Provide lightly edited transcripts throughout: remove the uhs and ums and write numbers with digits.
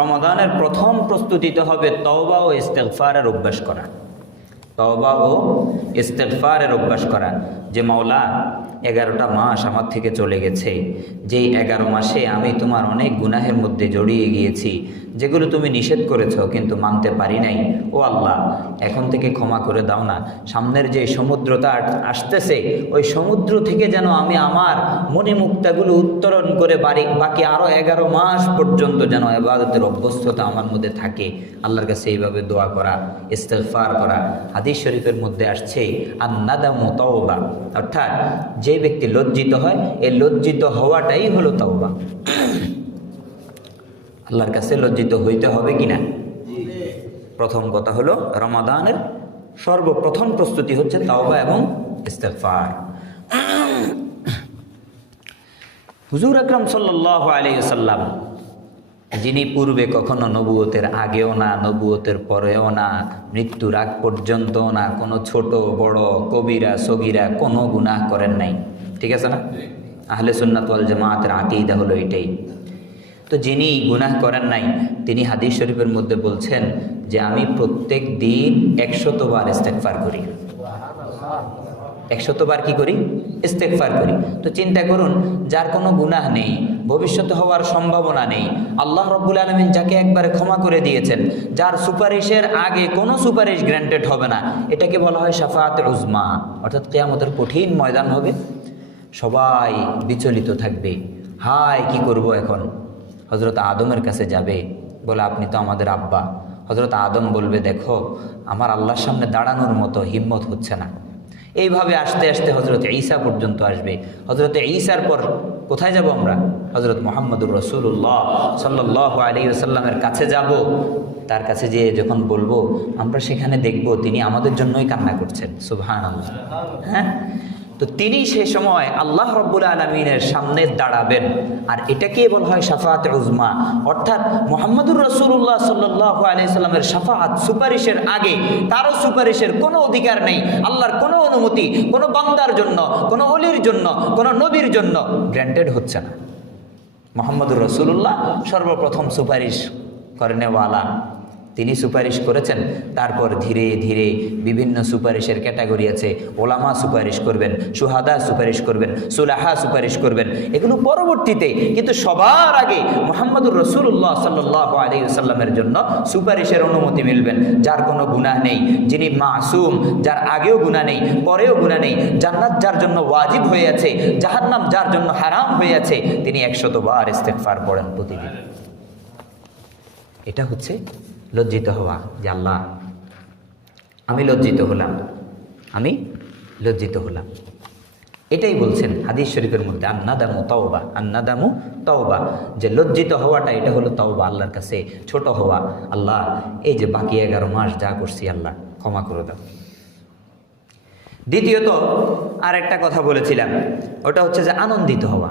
রমাদানের প্রথম প্রস্তুতিতে হবে তওবা ও ইস্তেগফারের অভ্যাস করা। তওবা ও ইস্তেগফারের অভ্যাস করা, যে মাওলা 11টা মাস আমার থেকে চলে গেছে, যেই 11 মাসে আমি তোমার অনেক গুনাহের মধ্যে জড়িয়ে গিয়েছি, যেগুলো তুমি নিষেধ করেছো কিন্তু মানতে পারি নাই। ও আল্লাহ, এখন থেকে ক্ষমা করে দাও না। সামনের যে সমুদ্রটা আসতেছে, ওই সমুদ্র থেকে যেন আমি আমার মণিমুক্তাগুলো উত্তোলন করে বাকি আরও 11 মাস পর্যন্ত যেন ইবাদতের অভ্যস্ততা আমার মধ্যে থাকে। আল্লাহর কাছে এইভাবে দোয়া করা, ইস্তেগফার করা। হাদিস শরীফের মধ্যে আসছে আন-নাদামু তাওবা, অর্থাৎ যে ব্যক্তি লজ্জিত হয়, এই লজ্জিত হওয়াটাই হলো তাওবা। আল্লাহর কাছে লজ্জিত হইতে হবে কিনা? প্রথম কথা হলো রমাদানের সর্বপ্রথম প্রস্তুতি হচ্ছে তাওবা এবং ইস্তেগফার। হুজুর আকরাম সাল্লাল্লাহু আলাইহি ওয়াসাল্লাম, যিনি পূর্বে কখনো নবুয়তের আগেও না, নবুয়তের পরেও না, মৃত্যুর আগ পর্যন্ত না, কোনো ছোট বড় কবিরা সগীরা কোনো গুনাহ করেন নাই, ঠিক আছে না? আহলে সুন্নাত ওয়াল জামাতের আকীদা হলো এটাই। তো যিনি গুনাহ করেন নাই, তিনি হাদিস শরীফের মধ্যে বলছেন যে আমি প্রত্যেক দিন 100 বার ইস্তেগফার করি। 100 বার কি করি? ইস্তেগফার করি। তো চিন্তা করুন, যার কোনো গুনাহ নেই, ভবিষ্যতে হওয়ার সম্ভাবনা নেই, আল্লাহ রাব্বুল আলামিন যাকে একবারে ক্ষমা করে দিয়েছেন, যার সুপারিশের আগে কোনো সুপারিশ গ্র্যান্টেড হবে না, এটাকে বলা হয় শাফাআতে উজমা, অর্থাৎ কিয়ামতের কঠিন ময়দান হবে। সবাই বিচলিত থাকবে, হায় কি করব এখন? হযরত আদমের কাছে যাবে, বলে আপনি তো আমাদের আব্বা। হযরত আদম বলবে, দেখো আমার আল্লাহর সামনে দাঁড়ানোর মতো হিম্মত হচ্ছে না। এইভাবে আস্তে আস্তে হযরত ঈসা পর্যন্ত আসবে। হযরত ঈসার পর কোথায় যাব আমরা? হযরত মুহাম্মদুর রাসূলুল্লাহ সাল্লাল্লাহু আলাইহি ওয়াসাল্লামের কাছে যাব। তার কাছে যেয়ে যখন বলবো, আমরা সেখানে দেখব তিনি আমাদের জন্যই কান্না করছেন। সুবহানাল্লাহ। হ্যাঁ, তো তিনি সে সময় আল্লাহ রাব্বুল আলামিনের সামনে দাঁড়াবেন, আর এটাকে বলা হয় শাফাআতে উজমা, অর্থাৎ মুহাম্মদুর রাসূলুল্লাহ সাল্লাল্লাহু আলাইহি সাল্লামের শাফাআত, সুপারিশের আগে কারো সুপারিশের কোনো অধিকার নেই। আল্লাহর কোনো অনুমতি কোনো বান্দার জন্য, কোনো ওলির জন্য, কোনো নবীর জন্য গ্র্যান্টেড হচ্ছে না। মুহাম্মদুর রাসূলুল্লাহ সর্বপ্রথম সুপারিশ করেনেওয়ালা, তিনি সুপারিশ করেছেন। তারপর ধীরে ধীরে বিভিন্ন সুপারিশের ক্যাটাগরি আছে। ওলামা সুপারিশ করবেন, সুহাদা সুপারিশ করবেন, সুলাহা সুপারিশ করবেন, এগুলো পরবর্তীতে। কিন্তু সবার আগে মুহাম্মদুর রাসূলুল্লাহ সাল্লাল্লাহু আলাইহি ওয়াসাল্লামের জন্য সুপারিশের অনুমতি মিলবেন, যার কোনো গুনাহ নেই, যিনি মাসুম, যার আগেও গুনাহ নেই, পরেও গুনাহ নেই, জান্নাত যার জন্য ওয়াজিব হয়ে আছে, জাহান্নাম যার জন্য হারাম হয়ে আছে, তিনি 100 বার ইস্তেগফার পড়েন প্রতিদিন। এটা হচ্ছে লজ্জিত হওয়া, যে আল্লাহ আমি লজ্জিত হলাম, আমি লজ্জিত হলাম। এটাই বলছেন হাদিস শরীফের মধ্যে আন-নাদামু তাওবা, আন-নাদামু তাওবা, যে লজ্জিত হওয়াটা এটা হলো তাওবা, আল্লাহর কাছে ছোট হওয়া। আল্লাহ, এই যে বাকি 11 মাস যা করছি, আল্লাহ ক্ষমা করে দাও। দ্বিতীয়ত আর একটা কথা বলেছিলাম, ওটা হচ্ছে যে আনন্দিত হওয়া।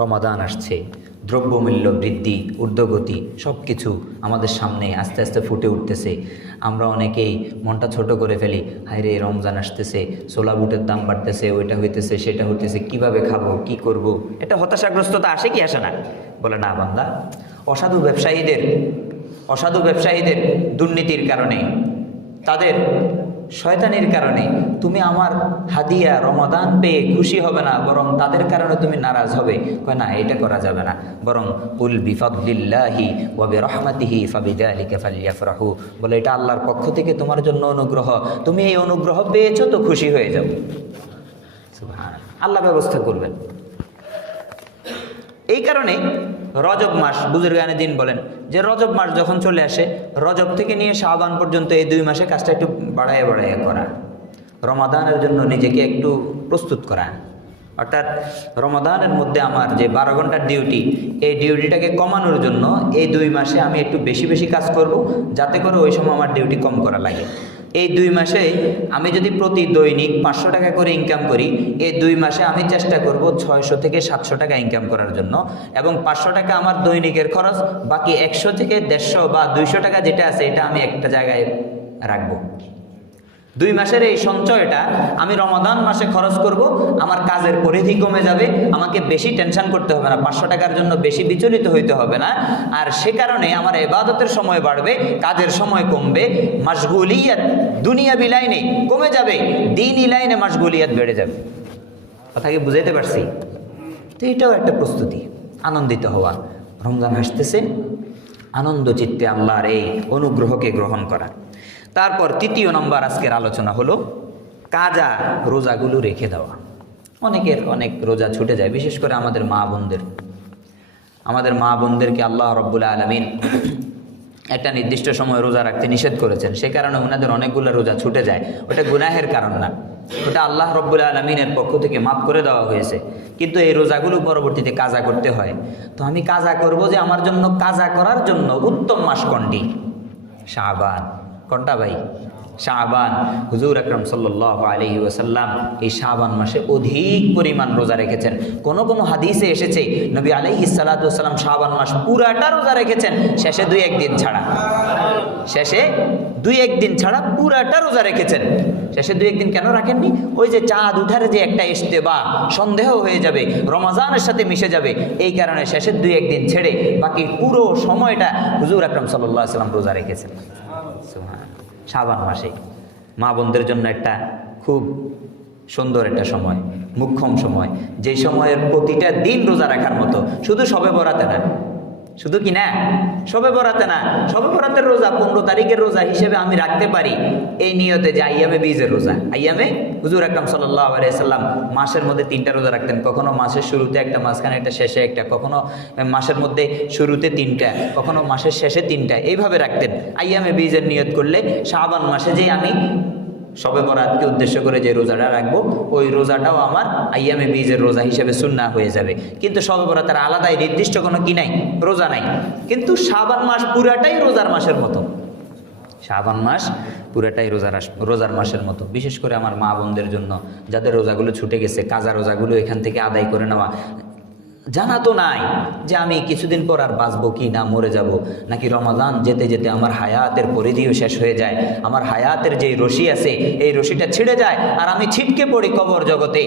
রমাদান আসছে, দ্রব্যমূল্য বৃদ্ধি, ঊর্ধ্বগতি সব কিছু আমাদের সামনে আস্তে আস্তে ফুটে উঠতেছে। আমরা অনেকেই মনটা ছোট করে ফেলি, হায় রে রমজান আসতেছে, ছোলা বুটের দাম বাড়তেছে, ওইটা হইতেছে সেটা হইতেছে, কিভাবে খাবো, কি করব, এটা হতাশাগ্রস্ততা আসে কি আসে না? বলে না বান্দা, অসাধু ব্যবসায়ীদের দুর্নীতির কারণে, তাদের শয়তানির কারণে তুমি আমার হাদিয়া রমাদান পেয়ে খুশি হবে না, বরং তাদের কারণে তুমি নারাজ হবে। কয় না, এটা করা যাবে না, বরং কুল বিফাদলিল্লাহি ওয়া বিরহমাতিহি ফাবিযালিকা ফালইফরাহু, বলে এটা আল্লাহর পক্ষ থেকে তোমার জন্য অনুগ্রহ, তুমি এই অনুগ্রহ পেয়েছো তো খুশি হয়ে যাও। সুবহানাল্লাহ, আল্লাহ ব্যবস্থা করবেন। এই কারণে রজব মাস, বুজুর্গানে দিন বলেন যে রজব মাস যখন চলে আসে, রজব থেকে নিয়ে শাবান পর্যন্ত এই 2 মাসে কাজটা একটু বাড়াইয়া করা, রমাদানের জন্য নিজেকে একটু প্রস্তুত করা। অর্থাৎ রমাদানের মধ্যে আমার যে 12 ঘন্টার ডিউটি, এই ডিউটিটাকে কমানোর জন্য এই 2 মাসে আমি একটু বেশি বেশি কাজ করব, যাতে করে ওই সময় আমার ডিউটি কম করা লাগে। এই 2 মাসে আমি যদি প্রতি দৈনিক 500 টাকা করে ইনকাম করি, এই 2 মাসে আমি চেষ্টা করব 600 থেকে 700 টাকা ইনকাম করার জন্য, এবং 500 টাকা আমার দৈনিকের খরচ, বাকি 100 থেকে 150 বা 200 টাকা যেটা আছে এটা আমি একটা জায়গায় রাখবো। 2 মাসের এই সঞ্চয়টা আমি রমাদান মাসে খরচ করব, আমার কাজের পরিধি কমে যাবে, আমাকে বেশি টেনশন করতে হবে না, 500 টাকার জন্য বেশি বিচলিত হইতে হবে না। আর সে কারণে আমার ইবাদতের সময় বাড়বে, কাজের সময় কমবে, মাশগুলিয়াত দুনিয়াবি লাইনে কমে যাবে, দ্বীনি লাইনে মাশগুলিয়াত বেড়ে যাবে। কথা কি বুঝাইতে পারছি? তো এটাও একটা প্রস্তুতি, আনন্দিত হওয়া। রমজান আসতেছে, আনন্দ চিত্তে আল্লাহর এই অনুগ্রহকে গ্রহণ করা। তারপর 3 নম্বর আজকের আলোচনা হলো কাজা রোজাগুলো রেখে দেওয়া। অনেকের অনেক রোজা ছুটে যায়, বিশেষ করে আমাদের মা বোনদেরকে আল্লাহ রাব্বুল আলামিন একটা নির্দিষ্ট সময় রোজা রাখতে নিষেধ করেছেন, সে কারণে ওনাদের অনেকগুলো রোজা ছুটে যায়। ওটা গুনাহের কারণ না, ওটা আল্লাহ রাব্বুল আলামিনের পক্ষ থেকে মাফ করে দেওয়া হয়েছে। কিন্তু এই রোজাগুলো পরবর্তীতে কাজা করতে হয়। তো আমি কাজা করব যে আমার জন্য কাজা করার জন্য উত্তম মাস কোনটি? শাবান। কোনটা ভাই? শাবান। হুজুর আকরাম সাল্লাল্লাহু আলাইহি ওয়াসাল্লাম এই শাবান মাসে অধিক পরিমাণ রোজা রেখেছেন। কোন হাদিসে এসেছে নবী আলাইহিস সালাতু ওয়াসাল্লাম শাবান মাস পুরাটা রোজা রেখেছেন, শেষে 2-1 দিন ছাড়া। শেষে 2-1 দিন ছাড়া পুরাটা রোজা রেখেছেন। শেষে 2-1 দিন কেন রাখেননি? ওই যে চাঁদ উঠার যে একটা ইশতেবা, সন্দেহ হয়ে যাবে, রমজানের সাথে মিশে যাবে, এই কারণে শেষে 2-1 দিন ছেড়ে বাকি পুরো সময়টা হুজুর আকরাম সাল্লাল্লাহু আলাইহি ওয়াসাল্লাম রোজা রেখেছেন। শাবান মাসে মা বোনদের জন্য একটা খুব সুন্দর একটা সময়, মুখ্যম সময়, যে সময়ের প্রতিটা দিন রোজা রাখার মতো। শুধু শবে বরাতে না, শুধু কি না শবে বরাতে না, শবে বরাতের রোজা 15 তারিখের রোজা হিসেবে আমি রাখতে পারি এই নিয়তে যে আইয়ামে বীজের রোজা। আইয়ামে হুজুর আকরাম সাল্লাল্লাহু আলাইহি সাল্লাম মাসের মধ্যে 3টা রোজা রাখতেন, কখনো মাসের শুরুতে একটা, মাঝখানে একটা, শেষে একটা, কখনো মাসের মধ্যে শুরুতে 3টা, কখনো মাসের শেষে 3টা, এইভাবে রাখতেন। আইয়ামে বীজের নিয়ত করলে শাবান মাসে যে আমি শবে বরাতকে উদ্দেশ্য করে যে রোজাটা রাখবো, ওই রোজাটাও আমার আইয়ামে বীজের রোজা হিসেবে সুন্নাহ হয়ে যাবে। কিন্তু শবে বরাতের আলাদাই নির্দিষ্ট কোনো কি নাই, রোজা নাই। কিন্তু শাবান মাস পুরাটাই রোজার মাসের মতো, শাবান মাস পুরাটাই রোজার মাসের মতো। বিশেষ করে আমার মা বোনদের জন্য যাদের রোজাগুলো ছুটে গেছে, কাজা রোজাগুলো এখান থেকে আদায় করে নেওয়া। জানা তো নাই যে আমি কিছুদিন পর আর বাঁচবো কি না, মরে যাব নাকি রমাদান যেতে যেতে আমার হায়াতের পরিধিও শেষ হয়ে যায়, আমার হায়াতের যে রশি আছে এই রশিটা ছিঁড়ে যায় আর আমি ছিটকে পড়ি কবর জগতে।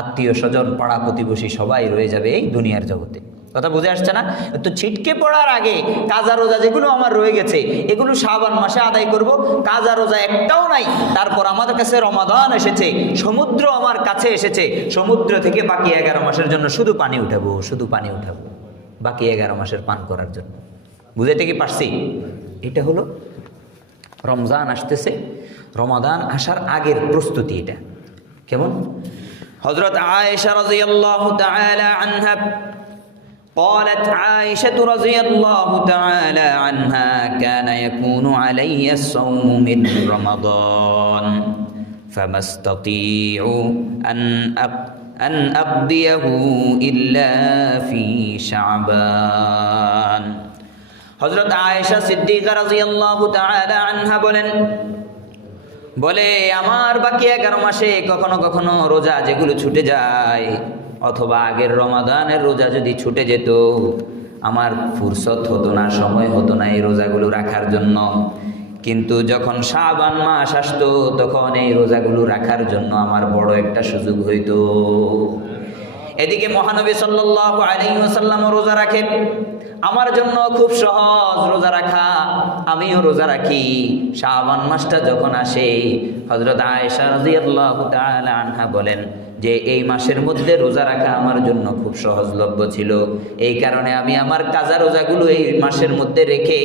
আত্মীয় স্বজন, পাড়া প্রতিবেশী সবাই রয়ে যাবে এই দুনিয়ার জগতে। কথা বুঝে আসছে না? তো ছিটকে পড়ার আগে কাজা রোজা যেগুলো আমার রয়ে গেছে এগুলো শাবান মাসে আদায় করব। কাজা রোজা একটাও নাই। তারপর আমাদের কাছে রমাদান এসেছে, সমুদ্র আমার কাছে এসেছে, সমুদ্র থেকে বাকি 11 মাসের জন্য শুধু পানি উঠাবো, শুধু পানি উঠাবো, বাকি 11 মাসের পান করার জন্য। বুঝাইতে কি পারছি? এটা হলো রমজান আসতেছে, রমাদান আসার আগের প্রস্তুতি। এটা কেমন? হযরত আয়েশা রাদিয়াল্লাহু তাআলা আনহা قالت عائشة رضي الله تعالى عنها كان يكون علي الصوم من رمضان فما استطيع أن أقضيه إلا في شعبان। হযরত আয়েশা সিদ্দিকা রাদিয়াল্লাহু তাআলা আনহা বলে আমার বাকি 11 মাসে কখনো কখনো রোজা যেগুলো ছুটে যায়, অথবা আগের রমাদানের রোজা যদি ছুটে যেত, আমার ফুরসত হতো না, সময় হতো না এই রোজাগুলো রাখার জন্য। কিন্তু যখন শাবান মাস আসতো তখন এই রোজাগুলো রাখার জন্য আমার বড় একটা সুযোগ হইতো। এদিকে মহানবী সাল্লাল্লাহু আলাইহি ওয়াসাল্লাম রোজা রাখেন, আমার জন্য খুব সহজ রোজা রাখা, আমিও রোজা রাখি। শাবান মাসটা যখন আসে হযরত আয়েশা রাদিয়াল্লাহু তাআলা আনহা বলেন যে এই মাসের মধ্যে রোজা রাখা আমার জন্য খুব সহজলভ্য ছিল। এই কারণে আমি আমার কাজা রোজাগুলো এই মাসের মধ্যে রেখে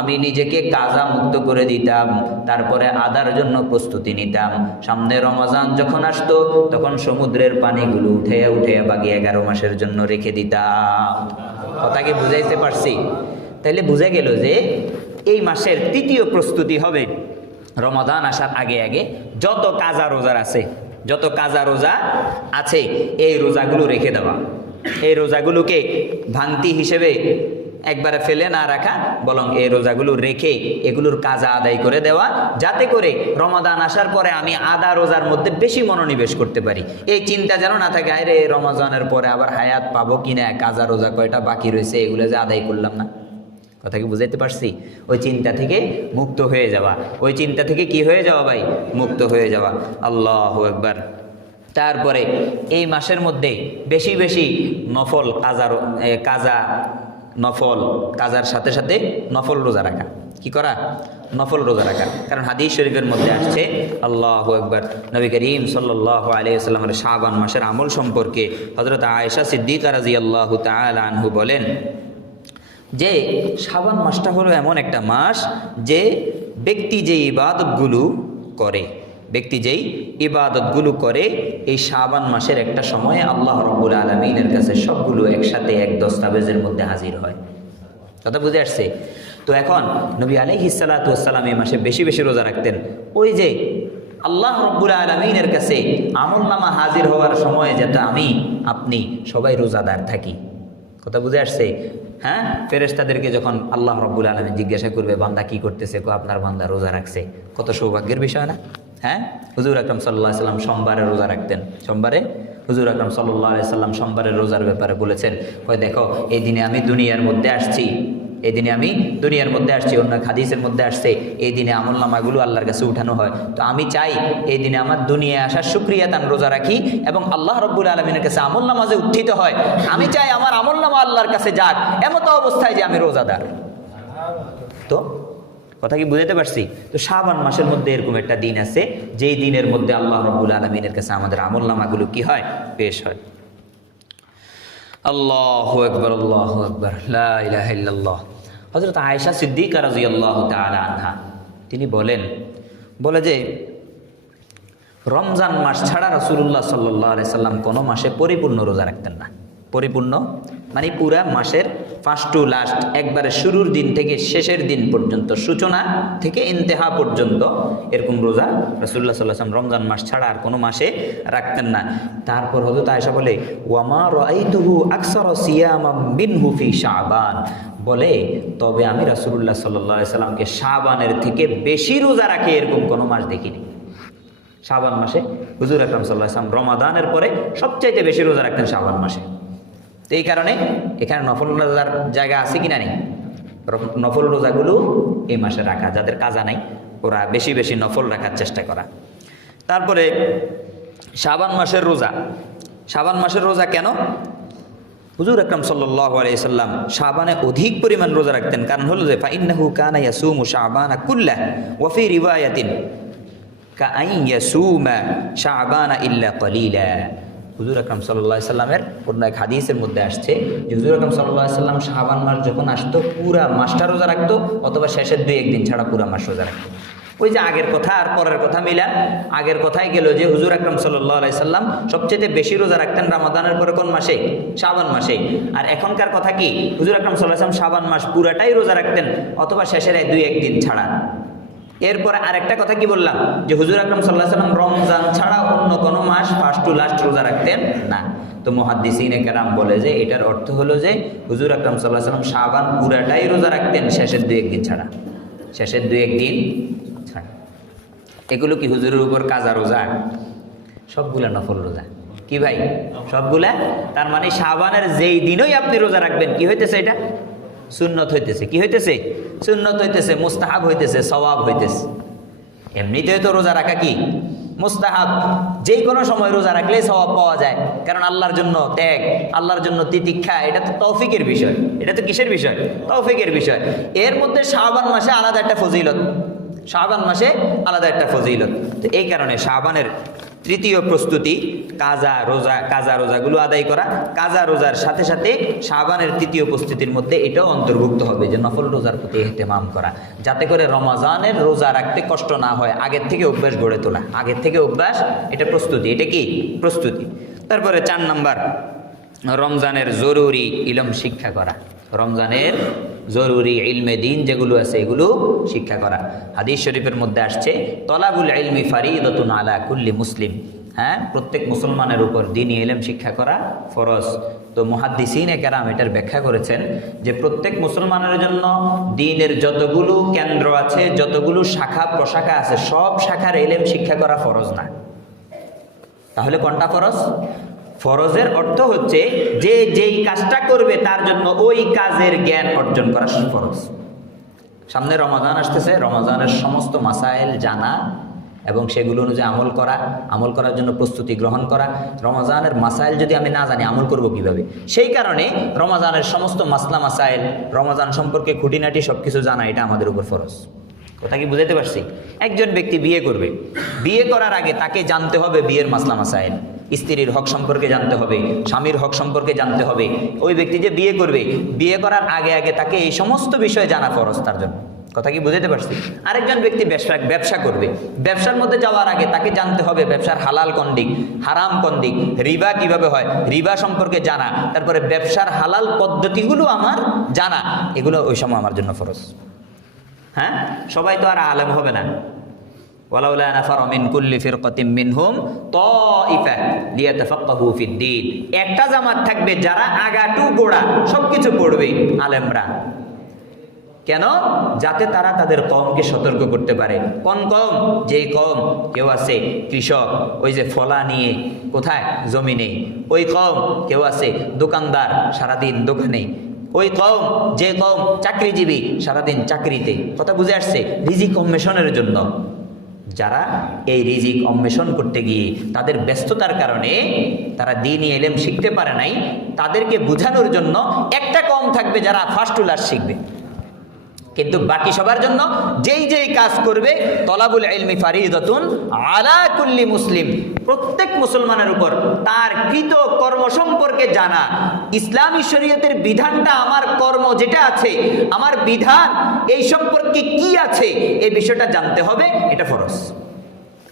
আমি নিজেকে কাজা মুক্ত করে দিতাম, তারপরে আদার জন্য প্রস্তুতি নিতাম। সামনে রমজান যখন আসতো তখন সমুদ্রের পানিগুলো উঠে উঠে বাকি 11 মাসের জন্য রেখে দিতাম। কথা কি বুঝাইতে পারছি? তাইলে বুঝা গেল যে এই মাসের 3য় প্রস্তুতি হবে রমজান আসার আগে আগে যত কাজা রোজা আছে এই রোজাগুলো রেখে দেওয়া, এই রোজাগুলোকে ভাঙতি হিসেবে একবারে ফেলে না রাখা, বরং এই রোজাগুলো রেখে এগুলোর কাজা আদায় করে দেওয়া, যাতে করে রমাদান আসার পরে আমি আদা রোজার মধ্যে বেশি মনোনিবেশ করতে পারি। এই চিন্তা যেন না থাকে আরে রমজানের পরে আবার হায়াত পাবো কিনা, কাজা রোজা কয়টা বাকি রয়েছে এগুলো যে আদায় করলাম না। কথা কি বুঝাইতে পারছি? ওই চিন্তা থেকে মুক্ত হয়ে যাওয়া, ওই চিন্তা থেকে কি হয়ে যাওয়া ভাই? মুক্ত হয়ে যাওয়া। আল্লাহু আকবার। তারপরে এই মাসের মধ্যে বেশি বেশি নফল কাজার সাথে সাথে নফল রোজা রাখা। কি করা? নফল রোজা রাখা। কারণ হাদিস শরীফের মধ্যে আসছে, আল্লাহু আকবার, নবী করিম সাল্লাল্লাহু আলাইহি ওয়াসাল্লামের শাবান মাসের আমল সম্পর্কে হযরত আয়েশা সিদ্দিকা রাদিয়াল্লাহু তাআলা আনহু বলেন যে শাবান মাসটা হলো এমন একটা মাস যে ব্যক্তি যেই ইবাদতগুলো করে এই শাবান মাসের একটা সময়ে আল্লাহ রাব্বুল আলামিনের কাছে সবগুলো একসাথে এক দস্তাবেজের মধ্যে হাজির হয়। কথা বুঝে আসছে? তো এখন নবী আলাইহিস সালাতু ওয়াস সালাম এই মাসে বেশি বেশি রোজা রাখতেন। ওই যে আল্লাহ রাব্বুল আলামিনের কাছে আমলনামা হাজির হওয়ার সময় যেটা আমি আপনি সবাই রোজাদার থাকি। কথা বুঝে আসছে? হ্যাঁ, ফেরেশতাদেরকে যখন আল্লাহ রাব্বুল আলামিন জিজ্ঞাসা করবে বান্দা কি করতেছে, আপনার বান্দা রোজা রাখছে, কত সৌভাগ্যের বিষয় না? হ্যাঁ, হুজুর আকরাম সাল্লাল্লাহু আলাইহি সাল্লাম সোমবারে রোজা রাখতেন। সোমবারে হুজুর আকরাম সাল্লাল্লাহু আলাইহি সাল্লাম সোমবারের রোজার ব্যাপারে বলেছেন, কয় দেখো এই দিনে আমি দুনিয়ার মধ্যে আসছি, অন্য হাদিসের মধ্যে আসছে এই দিনে আমলনামাগুলো আল্লাহর কাছে উঠানো হয়। তো আমি চাই এই দিনে আমার দুনিয়ায় আসার শুকরিয়া তান রোজা রাখি এবং আল্লাহ রাব্বুল আলামিনের কাছে আমলনামা যে উত্থিত হয়, আমি চাই আমার আমলনামা আল্লাহর কাছে যাক এমত অবস্থায় যে আমি রোজাদার। তো কথা কি বুঝাতে পারছি? তো শাবান মাসের মধ্যে এরকম একটা দিন আছে যেই দিনের মধ্যে আল্লাহ রাব্বুল আলামিনের কাছে আমাদের আমলনামাগুলো কি হয়? পেশ হয়। আল্লাহু আকবার, আল্লাহু আকবার, লা ইলাহা ইল্লাল্লাহ। হযরত আয়েশা সিদ্দিকা রাদিয়াল্লাহু তাআলা আনহা তিনি বলে যে রমজান মাস ছাড়া রাসূলুল্লাহ সাল্লাল্লাহু আলাইহি সাল্লাম কোনো মাসে পরিপূর্ণ রোজা রাখতেন না। পরিপূর্ণ মানে পুরা মাসের ফার্স্ট টু লাস্ট, একবারে শুরুর দিন থেকে শেষের দিন পর্যন্ত, সূচনা থেকে ইন্তেহা পর্যন্ত এরকম রোজা রাসূলুল্লাহ সাল্লাল্লাহু আলাইহি ওয়াসাল্লাম রমজান মাস ছাড়া আর কোনো মাসে রাখতেন না। তারপর হযরত আয়েশা বলে ওয়ামা রাআইতুহু আকসারা সিয়ামাম মিনহু ফি শাবান, বলে তবে আমি রাসূলুল্লাহ সাল্লাল্লাহু আলাইহি ওয়াসাল্লামকে শাবানের থেকে বেশি রোজা রাখে এরকম কোনো মাস দেখিনি। শাবান মাসে হুজুর আকরাম সাল্লাল্লাহু আলাইহি ওয়াসাল্লাম রমাদানের পরে সবচাইতে বেশি রোজা রাখতেন শাবান মাসে। তো এই কারণে এখানে নফল রোজার জায়গা আছে কিনা নেই? নফল রোজাগুলো এই মাসে রাখা, যাদের কাজা নাই ওরা বেশি বেশি নফল রাখার চেষ্টা করা। তারপরে শাবান মাসের রোজা কেন? হুজুর আকরাম সাল্লাল্লাহু আলাইহি সাল্লাম শাবানে অধিক পরিমাণ রোজা রাখতেন। কারণ হলো যে ফাইন্নাহু কানা ইয়াসুমু শাবানা কুল্লাহ ওয়া ফি রিওয়ায়াতিন কাআন ইয়াসুমা শাবানা ইল্লা কলিলা। হুজুর আকরাম সাল্লাল্লাহু আলাইহি সাল্লামের অন্য এক হাদিসের মধ্যে আসছে যে হুজুর আকরাম সাল্লাল্লাহু আলাইহি সাল্লাম শাবান মাস যখন আসতো পুরা মাসটা রোজা রাখতো, অথবা শেষের 2-1 দিন ছাড়া পুরা মাস রোজা রাখতো। ওই যে আগের কথা আর পরের কথা মিলান, আগের কথাই গেল যে হুজুর আকরাম সাল্লাল্লাহু আলাইহি সাল্লাম সবচেয়ে বেশি রোজা রাখতেন রমাদানের পরে কোন মাসে? শাবান মাসে। আর এখনকার কথা কি, হুজুর আকরাম সাল্লাল্লাহু আলাইহি সাল্লাম শাবান মাস পুরাটাই রোজা রাখতেন, অথবা শেষের 2-1 দিন ছাড়া। এরপরে আরেকটা কথা কি বললাম যে হুজুর আকরাম সাল্লাল্লাহু আলাইহি সাল্লাম রমজান ছাড়া অন্য কোনো মাস ফার্স্ট টু লাস্ট রোজা রাখতেন না। তো মুহাদ্দিসিনে কেরাম বলে যে এটার অর্থ হলো যে হুজুর আকরাম সাল্লাল্লাহু আলাইহি সাল্লাম শাবান পুরাটাই রোজা রাখতেন শেষের 2-1 দিন ছাড়া, এগুলো কি হুজুরের উপর কাজা রোজা? সবগুলা নফল রোজা। কি ভাই? সবগুলা। তার মানে শাবানের যেই দিনই আপনি রোজা রাখবেন কি হইতেছে? এটা সুন্নত হইতেছে। কি হইতেছে? সুন্নত হইতেছে, মুস্তাহাব হইতেছে, সওয়াব হইতেছে। এমনিতেই তো রোজা রাখা কি মুস্তাহাব, যে কোনো সময় রোজা রাখলে সওয়াব পাওয়া যায়। কারণ আল্লাহর জন্য ত্যাগ, আল্লাহর জন্য তিতিক্ষা, এটা তো তৌফিকের বিষয়। এটা তো কিসের বিষয়? তৌফিকের বিষয়। এর মধ্যে শাবান মাসে আলাদা একটা ফজিলত, তো এই কারণে শাবানের তৃতীয় প্রস্তুতি কাজা রোজাগুলো আদায় করা। কাজা রোজার সাথে সাথে শাবানের তৃতীয় প্রস্তুতির মধ্যে এটাও অন্তর্ভুক্ত হবে যে নফল রোজার প্রতি ইহতেমাম করা, যাতে করে রমজানের রোজা রাখতে কষ্ট না হয়। আগের থেকে অভ্যাস গড়ে তোলা, এটা প্রস্তুতি। এটা কি প্রস্তুতি? তারপরে 4 নাম্বার, রমজানের জরুরি ইলম শিক্ষা করা। রমজানের জরুরি ইলমে দিন যেগুলো আছে এগুলো শিক্ষা করা। হাদিস শরীফের মধ্যে আসছে তলাবুল ইলমি ফারিদাতুন আলা কুল্লি মুসলিম। হ্যাঁ, প্রত্যেক মুসলমানের উপর দ্বীনি ইলম শিক্ষা করা ফরজ। তো মুহাদ্দিসিনে কেরাম এটার ব্যাখ্যা করেছেন যে প্রত্যেক মুসলমানের জন্য দ্বীনের যতগুলো কেন্দ্র আছে, যতগুলো শাখা প্রশাখা আছে, সব শাখার ইলম শিক্ষা করা ফরজ না। তাহলে কোনটা ফরজ? ফরজের অর্থ হচ্ছে যে যেই কাজটা করবে তার জন্য ওই কাজের জ্ঞান অর্জন করা ফরজ। সামনে রমাদান আসতেছে, রমাদানের সমস্ত মাসাইল জানা এবং সেগুলো অনুযায়ী আমল করার জন্য প্রস্তুতি গ্রহণ করা। রমাজানের মাসাইল যদি আমি না জানি আমল করব কিভাবে? সেই কারণে রমাজানের সমস্ত মাসলা মাসাইল, রমাজান সম্পর্কে খুঁটিনাটি সব কিছু জানা এটা আমাদের উপর ফরজ। কথা কি বুঝাইতে পারছি? একজন ব্যক্তি বিয়ে করবে, বিয়ে করার আগে তাকে জানতে হবে বিয়ের মাসলা মাসাইল, স্ত্রীর হক সম্পর্কে জানতে হবে, স্বামীর হক সম্পর্কে জানতে হবে। ওই ব্যক্তি যে বিয়ে করবে, বিয়ে করার আগে আগে তাকে এই সমস্ত বিষয় জানা ফরজ তার জন্য। কথা কি বুঝাতে পারছি? আরেকজন ব্যক্তি ব্যবসা করবে, ব্যবসার মধ্যে যাওয়ার আগে তাকে জানতে হবে ব্যবসার হালাল কোন দিক, হারাম কোন দিক, রিবা কিভাবে হয়, রিবা সম্পর্কে জানা, তারপরে ব্যবসার হালাল পদ্ধতিগুলো আমার জানা, এগুলো ওই সময় আমার জন্য ফরজ। হ্যাঁ, সবাই তো আর আলেম হবে না। ওয়ালাউলা নাফার মিন কুল্লি ফিরকাতিন মিনহুম তাইফা লিয়াতাফাক্কাহু ফিদ্দীন। একটা জামাত থাকবে যারা আগাটু গোড়া সবকিছু পড়বে আলেমরা। কেন? যাতে তারা তাদের কওমকে সতর্ক করতে পারে। কোন কওম? যেই কওম কেউ আছে কৃষক, ওই যে ফলা নিয়ে কোথায় জমিনে, ওই কওম কেউ আছে দোকানদার সারাদিন দোকানে, ওই কওম যে কওম চাকরিজীবী সারাদিন চাকরিতে। কথা বুঝে আসছে? রিজিক অন্বেষণের জন্য যারা এই রিজিক অন্বেষণ করতে গিয়ে তাদের ব্যস্ততার কারণে তারা দ্বীনি ইলম শিখতে পারে নাই, তাদেরকে বোঝানোর জন্য একটা কওম থাকবে যারা ফার্স্ট ক্লাস শিখবে। কিন্তু বাকি সবার জন্য যেই যেই কাজ করবে, তলাবুল ইলমি ফারিদাতুন আলা কুল্লি মুসলিম, প্রত্যেক মুসলমানের উপর তার কৃত কর্ম সম্পর্কে জানা। ইসলামী শরীয়তের বিধানটা আমার কর্ম যেটা আছে, আমার বিধান এই সম্পর্কে কি আছে, এই বিষয়টা জানতে হবে, এটা ফরজ।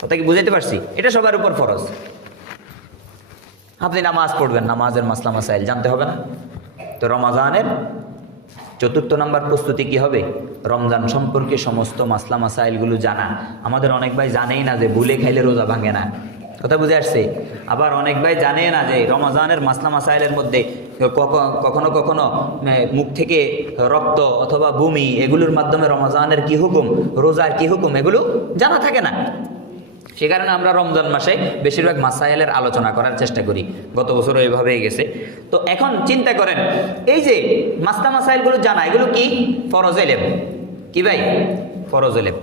কথা কি বুঝাইতে পারছি? এটা সবার উপর ফরজ। আপনি নামাজ পড়বেন, নামাজের মাসলা মাসাইল জানতে হবে না? তো রমাজানের 4র্থ নাম্বার প্রস্তুতি কি হবে? রমজান সম্পর্কে সমস্ত মাসলা মাসাইলগুলো জানা। আমাদের অনেক ভাই জানেই না যে ভুলে খাইলে রোজা ভাঙে না। কথা বুঝে আসছে? আবার অনেক ভাই জানে না যে রমজানের মাসলা মাসাইলের মধ্যে কখনো কখনো মুখ থেকে রক্ত অথবা বমি, এগুলোর মাধ্যমে রমজানের কি হুকুম, রোজার কি হুকুম, এগুলো জানা থাকে না। সে কারণে আমরা রমজান মাসে বেশিরভাগ মাসাইলের আলোচনা করার চেষ্টা করি। গত বছরও এভাবেই গেছে। তো এখন চিন্তা করেন, এই যে মাসলা মাসাইলগুলো জানা, এগুলো কি? ফরজ ইলম। কি ভাই? ফরজ ইলম।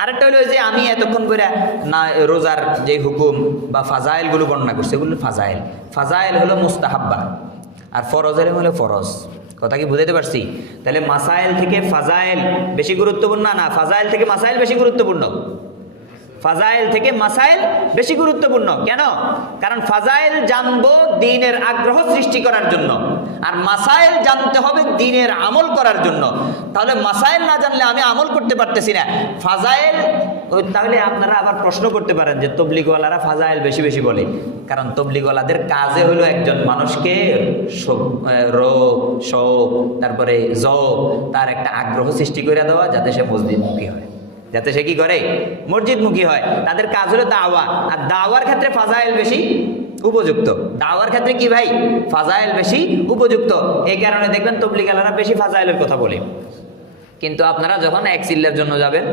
আরেকটা হলো যে আমি এতক্ষণ করে না রোজার যে হুকুম বা ফাজাইলগুলো বর্ণনা করছি, এগুলো ফাজাইল। ফাজাইল হলো মুস্তাহাব্বা, আর ফরজ ইলম হলো ফরজ। কথা কি বুঝাইতে পারছি? তাহলে মাসাইল থেকে ফাজাইল বেশি গুরুত্বপূর্ণ না, ফাজাইল থেকে মাসাইল বেশি গুরুত্বপূর্ণ? ফাজাইল থেকে মাসাইল বেশি গুরুত্বপূর্ণ। কেন? কারণ ফাজাইল জানবো দ্বীনের আগ্রহ সৃষ্টি করার জন্য, আর মাসাইল জানতে হবে দ্বীনের আমল করার জন্য। তাহলে মাসাইল না জানলে আমি আমল করতে পারতেছি না। ফাজাইল, তাহলে আপনারা আবার প্রশ্ন করতে পারেন যে তবলিগওয়ালারা ফাজাইল বেশি বেশি বলে। কারণ তবলিগওয়ালাদের কাজে হলো একজন মানুষকে রোগ, শোক, তারপরে জব, তার একটা আগ্রহ সৃষ্টি করে দেওয়া, যাতে সে মসজিদমুখী হয়, যাতে সে কি করে? মসজিদমুখী হয়। তাদের কাজ হলো দাওয়া, আর দাওয়ার ক্ষেত্রে ফাজাইল বেশি উপযুক্ত। দাওয়ার ক্ষেত্রে কি ভাই? ফাজাইল বেশি উপযুক্ত। এই কারণে দেখবেন তবলিগওয়ালারা বেশি ফাজাইলের কথা বলে। কিন্তু আপনারা যখন এক চিল্লার জন্য যাবেন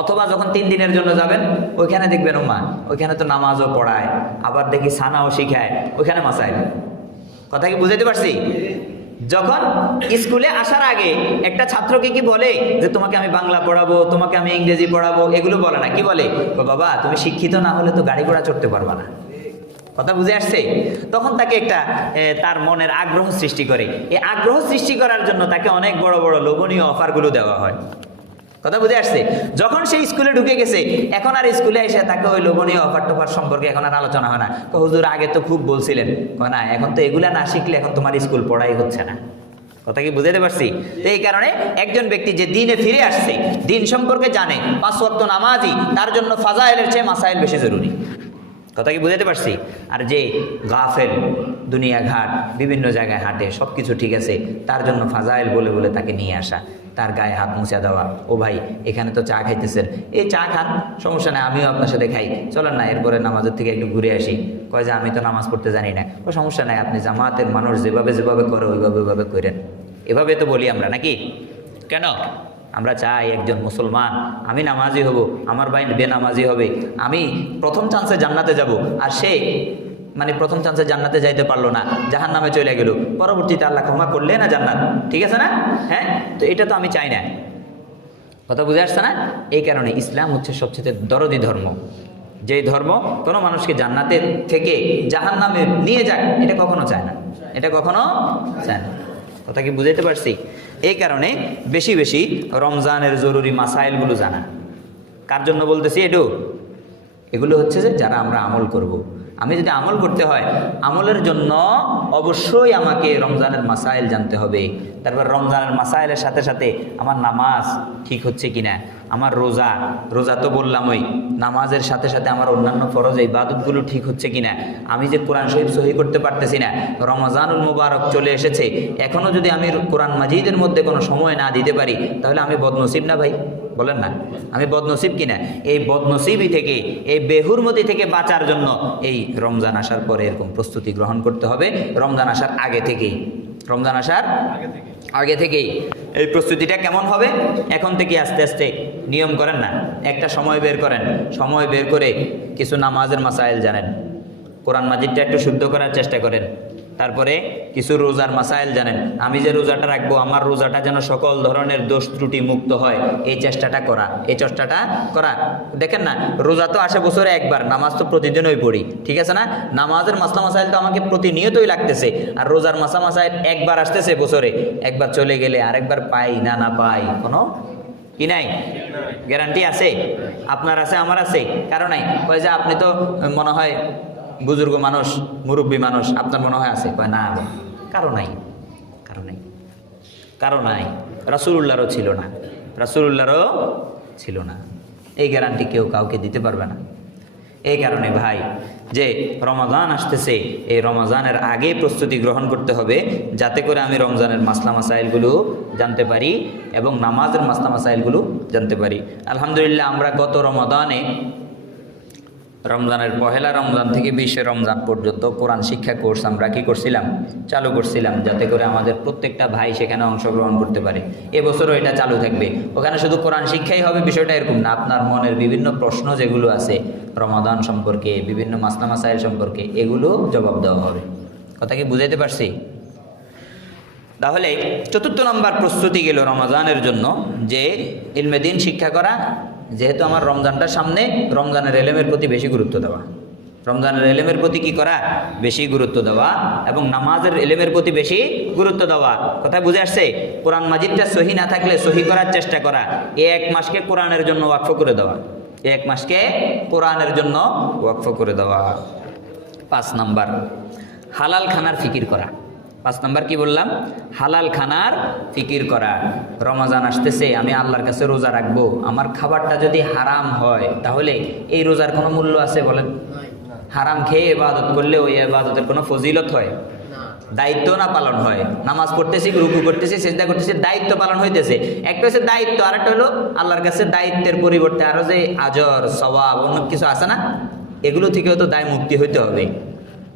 অথবা যখন 3 দিনের জন্য যাবেন, ওইখানে দেখবেন ওমা ওইখানে তো নামাজও পড়ায়, আবার দেখি সানাও শিখায়, ওইখানে মাসাইল। কথা কি বুঝাইতে পারছি? যখন স্কুলে আসার আগে একটা ছাত্রকে কি বলে যে তোমাকে আমি বাংলা পড়াবো, তোমাকে আমি ইংরেজি পড়াবো, এগুলো বলে না। কি বলে? বাবা তুমি শিক্ষিত না হলে তো গাড়ি ঘোড়া চড়তে পারবা না। কথা বুঝে আসছে? তখন তাকে একটা তার মনের আগ্রহ সৃষ্টি করে। এই আগ্রহ সৃষ্টি করার জন্য তাকে অনেক বড় বড় লোভনীয় অফারগুলো দেওয়া হয়। কথা বুঝে আসছে? যখন সে স্কুলে ঢুকে গেছে, এখন আর স্কুলে এসে তাকে ওই লোভনীয় অফার টফার সম্পর্কে এখন আর আলোচনা হয় না। হুজুর আগে তো খুব বলছিলেন, না এখন তো এগুলা না শিখলে এখন তোমার স্কুল পড়াই হচ্ছে না। কথা কি বুঝাতে পারছি? তো এই কারণে একজন ব্যক্তি যে দ্বীনে ফিরে আসছে, দ্বীন সম্পর্কে জানে, 5 ওয়াক্ত নামাজি, তার জন্য ফাজাইলের চেয়ে মাসাইল বেশি জরুরি। কথা কি বুঝাতে পারছি? আর যে গাফেল, দুনিয়া ঘাট, বিভিন্ন জায়গায় হাঁটে, সব কিছু ঠিক আছে, তার জন্য ফাজাইল বলে বলে তাকে নিয়ে আসা, তার গায়ে হাত মুছা দেওয়া। ও ভাই এখানে তো চা খাইতেছেন, এই চা খান, সমস্যা নেই, আমিও আপনার সাথে খাই, চলেন না এরপরে নামাজের থেকে একটু ঘুরে আসি। কয় যে আমি তো নামাজ পড়তে জানি না। ও সমস্যা নাই, আপনি জামাতের মানুষ যেভাবে যেভাবে করে ওইভাবে করেন। এভাবে তো বলি আমরা, নাকি? কেন? আমরা চাই একজন মুসলমান, আমি নামাজি হব, আমার ভাই বেনামাজি হবে, আমি প্রথম চান্সে জান্নাতে যাব, আর সে মানে প্রথম চান্সে জান্নাতে যাইতে পারলো না, জাহান্নামে চলে গেল, পরবর্তীতে আল্লাহ ক্ষমা করলে না জান্নাত, ঠিক আছে না? হ্যাঁ, তো এটা তো আমি চাই না। কথা বুঝে আসছে না? এই কারণে ইসলাম হচ্ছে সবচেয়ে দরদি ধর্ম, যেই ধর্ম কোনো মানুষকে জান্নাতে থেকে জাহান্নামে নিয়ে যাক, এটা কখনো চায় না, এটা কখনো চায় না। কথা কি বুঝাইতে পারছি? এই কারণে বেশি বেশি রমজানের জরুরি মাসাইলগুলো জানা। কার জন্য বলতেছি এগুলো হচ্ছে যে যারা আমরা আমল করব। আমি যদি আমল করতে হয়, আমলের জন্য অবশ্যই আমাকে রমজানের মাসাইল জানতে হবে। তারপর রমজানের মাসাইলের সাথে সাথে আমার নামাজ ঠিক হচ্ছে কিনা, আমার রোজা তো বললামই, নামাজের সাথে সাথে আমার অন্যান্য ফরজ ইবাদতগুলো ঠিক হচ্ছে কিনা, আমি যে কোরআন শরীফ সহি করতে পারতেছি না, রমজানুল মুবারক চলে এসেছে, এখনও যদি আমি কোরআন মাজিদের মধ্যে কোনো সময় না দিতে পারি, তাহলে আমি বদনসিব না ভাই? বলেন না, আমি বদনসিব কিনা? এই বদনসিবই থেকে, এই বেহুরমতি থেকে বাঁচার জন্য এই রমজান আসার পরে এরকম প্রস্তুতি গ্রহণ করতে হবে। রমজান আসার আগে থেকেই, রমজান আসার আগে থেকেই এই প্রস্তুতিটা কেমন হবে? এখন থেকে আস্তে আস্তে নিয়ম করেন না, একটা সময় বের করেন, সময় বের করে কিছু নামাজের মাসাইল জানেন, কোরআন মাজিদটা একটু শুদ্ধ করার চেষ্টা করেন, তারপরে কিছু রোজার মাসাইল জানেন, আমি যে রোজাটা রাখবো আমার রোজাটা যেন সকল ধরনের দোষ ত্রুটি মুক্ত হয়, এই চেষ্টাটা করা। দেখেন না, রোজা তো আসে বছরে একবার, নামাজ তো প্রতিদিনই পড়ি, ঠিক আছে না? নামাজের মাসলা মাসাইল তো আমাকে প্রতিনিয়তই লাগতেছে, আর রোজার মাসাইল একবার আসতেছে বছরে, একবার চলে গেলে আরেকবার পাই না পাই কোনো কি নাই, গ্যারান্টি আছে? আপনার আছে, আমার আছে, কারণ নাই। কয় যে আপনি তো মনে হয় বুজুর্গ মানুষ, মুরব্বী মানুষ, আপনার মনে হয় আছে। কয় না, কারো নাই। রাসূলুল্লাহরও ছিল না। এই গ্যারান্টি কেউ কাউকে দিতে পারবে না। এই কারণে ভাই, যে রমাজান আসতেছে, এই রমাজানের আগে প্রস্তুতি গ্রহণ করতে হবে, যাতে করে আমি রমজানের মাসলা মাসাইলগুলো জানতে পারি এবং নামাজের মাসলা মাসাইলগুলো জানতে পারি। আলহামদুলিল্লাহ, আমরা গত রমাদানে, রমজানের পহেলা রমজান থেকে 20 রমজান পর্যন্ত কোরআন শিক্ষা কোর্স আমরা চালু করছিলাম, যাতে করে আমাদের প্রত্যেকটা ভাই সেখানে অংশগ্রহণ করতে পারে। এবছরও এটা চালু থাকবে। ওখানে শুধু কোরআন শিক্ষাই হবে, বিষয়টা এরকম না। আপনার মনের বিভিন্ন প্রশ্ন যেগুলো আছে রমাদান সম্পর্কে, বিভিন্ন মাসলা মাসাইল সম্পর্কে, এগুলো জবাব দেওয়া হবে। কথা কি বুঝাইতে পারছি? তাহলে 4 নম্বর প্রস্তুতি গেল রমজানের জন্য, যে ইলমে দ্বীন শিক্ষা করা। যেহেতু আমার রমজানটা সামনে, রমজানের এলেমের প্রতি বেশি গুরুত্ব দেওয়া, রমজানের এলেমের প্রতি কি করা? বেশি গুরুত্ব দেওয়া, এবং নামাজের এলেমের প্রতি বেশি গুরুত্ব দেওয়া। কথা বুঝে আসছে? কোরআন মাজিদটা সহি না থাকলে সহি করার চেষ্টা করা। এই 1 মাসকে কোরআনের জন্য ওয়াকফ করে দেওয়া, 1 মাসকে কোরআনের জন্য ওয়াকফ করে দেওয়া। 5 নাম্বার, হালাল খানার ফিকির করা। 5 নাম্বার কি বললাম? হালাল খানার ফিকির করা। রমজান আসতেছে, আমি আল্লাহর কাছে রোজা রাখবো, আমার খাবারটা যদি হারাম হয়, তাহলে এই রোজার কোনো মূল্য আছে বলেন? হারাম খেয়ে ইবাদত করলে ওই ইবাদতের কোনো ফজিলত হয়? দায়িত্ব না পালন হয়? নামাজ পড়তেছি, রুকু করতেছি, সিজদা করতেছি, দায়িত্ব পালন হইতেছে। একটা হচ্ছে দায়িত্ব, আর একটা হলো আল্লাহর কাছে দায়িত্বের পরিবর্তে আরো যে আজর, সওয়াব, অন্য কিছু আছে না, এগুলো থেকেও তো দায় মুক্তি হইতে হবে।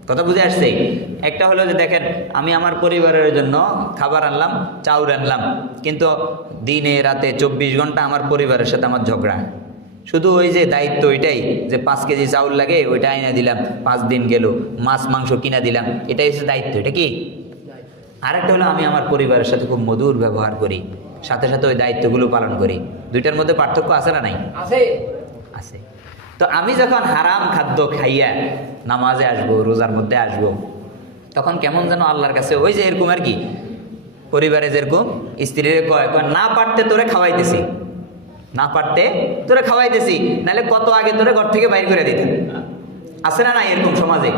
কথা বুঝে আসছে? একটা হলো যে দেখেন, আমি আমার পরিবারের জন্য খাবার আনলাম, চাউল আনলাম, কিন্তু দিনে রাতে 24 ঘন্টা আমার পরিবারের সাথে আমার ঝগড়া। শুধু ওই যে দায়িত্ব ওইটাই, যে 5 কেজি চাউল লাগে, ওইটা আইনা দিলাম, 5 দিন গেল, মাছ মাংস কিনা দিলাম, এটাই হচ্ছে দায়িত্ব। এটা কি? আরেকটা হলো আমি আমার পরিবারের সাথে খুব মধুর ব্যবহার করি, সাথে সাথে ওই দায়িত্বগুলো পালন করি। দুইটার মধ্যে পার্থক্য আছে না নাই? আছে। তো আমি যখন হারাম খাদ্য খাইয়া নামাজে আসবো, রোজার মধ্যে আসবো, তখন কেমন যেন আল্লাহর কাছে ওই যে এরকম আর কি, পরিবারে যেরকম স্ত্রীর কয় না পারতে তোরে খাওয়াইতেছি, নাহলে কত আগে তোরে ঘর থেকে বাইর করে দিতেন। আছে না না এরকম সমাজে?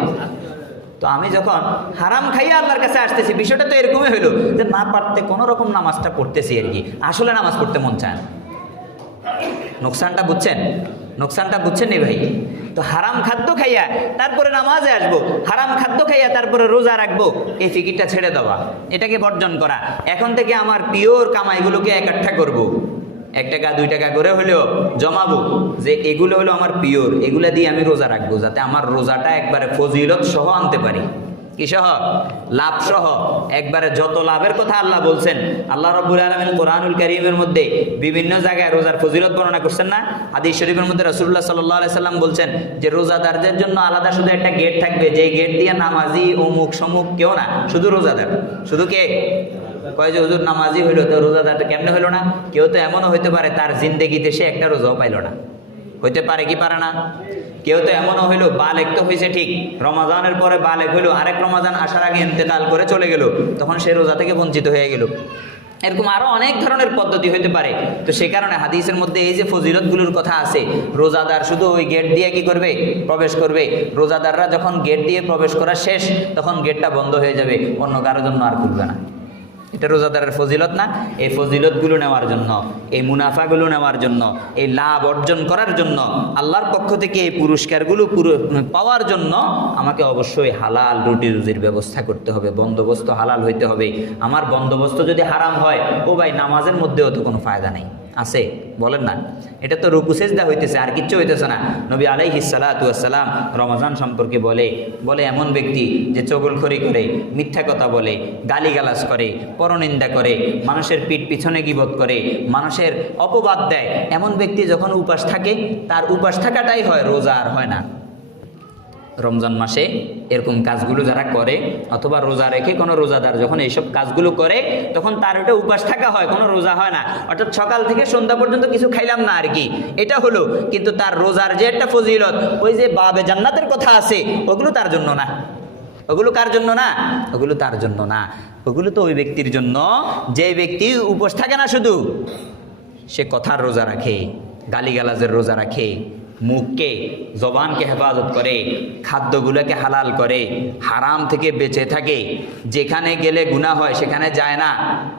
তো আমি যখন হারাম খাইয়া আল্লাহর কাছে আসতেছি, বিষয়টা তো এরকমই হইলো যে না পারতে কোনো রকম নামাজটা পড়তেছি আর কি, আসলে নামাজ পড়তে মন চায় না। নোকসানটা বুঝছেন নি ভাই? তো হারাম খাদ্য খাইয়া তারপরে নামাজে আসবো, হারাম খাদ্য খাইয়া তারপরে রোজা রাখবো, এই ফিকিরটা ছেড়ে দেওয়া, এটাকে বর্জন করা। এখন থেকে আমার পিওর কামাইগুলোকে একঠা করব, 1 টাকা 2 টাকা করে হলেও জমাবো, যে এগুলো হলো আমার পিওর, এগুলা দিয়ে আমি রোজা রাখবো, যাতে আমার রোজাটা একবারে ফজিলত সহ আনতে পারি। কি সহ? লাভ সহ। একবারে যত লাভের কথা আল্লাহ বলছেন। আল্লাহ রাব্বুল আলামিন কোরআনুল কারীমের মধ্যে বিভিন্ন জায়গায় রোজার ফজিলত বর্ণনা করছেন না? হাদিস শরীফের মধ্যে রাসূলুল্লাহ সাল্লাল্লাহু আলাইহি সাল্লাম বলছেন যে রোজাদারদের জন্য আলাদা শুধু একটা গেট থাকবে, যে গেট দিয়ে নামাজি অমুক সমুক কেউ না, শুধু রোজাদার। শুধু কে? কয় যে হুজুর নামাজি হইলো তো রোজাদার তো কেমনে হইলো না? কেউ তো এমনও হইতে পারে তার জিন্দেগিতে সে একটা রোজাও পাইলো না। হইতে পারে কি পারে না? কেউ তো এমনও হইলো বালেক তো হয়েছে ঠিক, রমাজানের পরে বালেক হইলো, আরেক রমাজান আসার আগে ইন্তেকাল করে চলে গেল, তখন সে রোজা থেকে বঞ্চিত হয়ে গেল। এরকম আরো অনেক ধরনের পদ্ধতি হইতে পারে। তো সে কারণে হাদিসের মধ্যে এই যে ফজিলতগুলোর কথা আছে, রোজাদার শুধু ওই গেট দিয়ে কি করবে? প্রবেশ করবে। রোজাদাররা যখন গেট দিয়ে প্রবেশ করা শেষ, তখন গেটটা বন্ধ হয়ে যাবে, অন্য কারোর জন্য আর খুলবে না। এটা রোজাদারের ফজিলত না? এই ফজিলতগুলো নেওয়ার জন্য, এই মুনাফাগুলো নেওয়ার জন্য, এই লাভ অর্জন করার জন্য, আল্লাহর পক্ষ থেকে এই পুরস্কারগুলো পাওয়ার জন্য আমাকে অবশ্যই হালাল রুটি রুজির ব্যবস্থা করতে হবে, বন্দোবস্ত হালাল হইতে হবে। আমার বন্দোবস্ত যদি হারাম হয়, ও ভাই নামাজের মধ্যেও তো কোনো ফায়দা নেই। আছে? বলেন না। এটা তো রুকু সেজদা হইতেছে, আর কিচ্ছু হইতেছে না। নবী আলাইহিস সালাতু ওয়াস সালাম রমজান সম্পর্কে বলে এমন ব্যক্তি যে চগলখড়ি করে, মিথ্যা কথা বলে, গালিগালাজ করে, পরনিন্দা করে, মানুষের পিঠ পিছনে গীবত করে, মানুষের অপবাদ দেয়, এমন ব্যক্তি যখন উপাস থাকে, তার উপাস থাকাটাই হয়, রোজা আর হয় না। রমজান মাসে এরকম কাজগুলো যারা করে, অথবা রোজা রেখে কোনো রোজাদার যখন এইসব কাজগুলো করে, তখন তার ওটা উপাস থাকা হয়, কোনো রোজা হয় না। অর্থাৎ সকাল থেকে সন্ধ্যা পর্যন্ত কিছু খাইলাম না আর কি, এটা হলো। কিন্তু তার রোজার যে একটা ফজিলত, ওই যে বাবে জান্নাতের কথা আছে, ওগুলো তার জন্য না। ওগুলো কার জন্য না? ওগুলো তার জন্য না। ওগুলো তো ওই ব্যক্তির জন্য যে ব্যক্তি উপোস থাকে না, শুধু সে কথার রোজা রাখে, গালিগালাজের রোজা রাখে, মুখকে, জবানকে হেফাজত করে, খাদ্যগুলোকে হালাল করে, হারাম থেকে বেঁচে থাকে, যেখানে গেলে গুনাহ হয় সেখানে যায় না,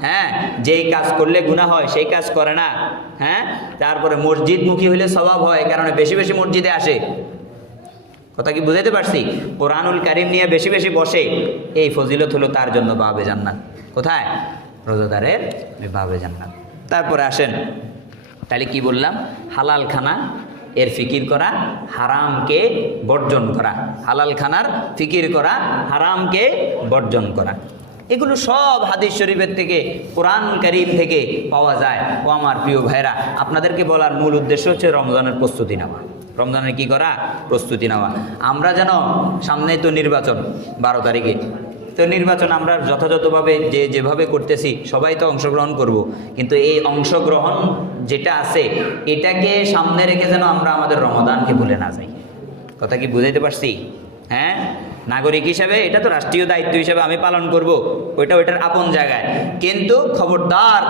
হ্যাঁ, যেই কাজ করলে গুনাহ হয় সেই কাজ করে না, হ্যাঁ, তারপরে মসজিদমুখী হইলে সওয়াব হয়, কারণে বেশি বেশি মসজিদে আসে। কথা কি বুঝাইতে পারছি? কোরআনুল কারীম নিয়ে বেশি বেশি বসে, এই ফজিলত হলো তার জন্য বাবে জান্নাত। কোথায়? রোজাদারের বাবে জান্নাত। তারপরে আসেন, তাহলে কি বললাম? হালাল খানা এর ফিকির করা, হারামকে বর্জন করা। হালাল খানার ফিকির করা, হারামকে বর্জন করা, এগুলো সব হাদিস শরীফের থেকে, কোরআন কারীম থেকে পাওয়া যায়। ও আমার প্রিয় ভাইরা, আপনাদেরকে বলার মূল উদ্দেশ্য হচ্ছে রমজানের প্রস্তুতি নেওয়া। রমজানের কি করা? প্রস্তুতি নেওয়া। আমরা যেন, সামনেই তো নির্বাচন 12 তারিখে, তো নির্বাচন আমরা যথাযথভাবে যেভাবে করতেছি সবাই তো অংশগ্রহণ করব, কিন্তু এই অংশগ্রহণ যেটা আছে এটাকে সামনে রেখে যেন আমরা আমাদের রমাদানকে ভুলে না যাই। কথা কি বুঝাইতে পারছি? হ্যাঁ, নাগরিক হিসাবে এটা তো রাষ্ট্রীয় দায়িত্ব হিসাবে আমি পালন করব, ওইটার আপন জায়গায়। কিন্তু খবরদার,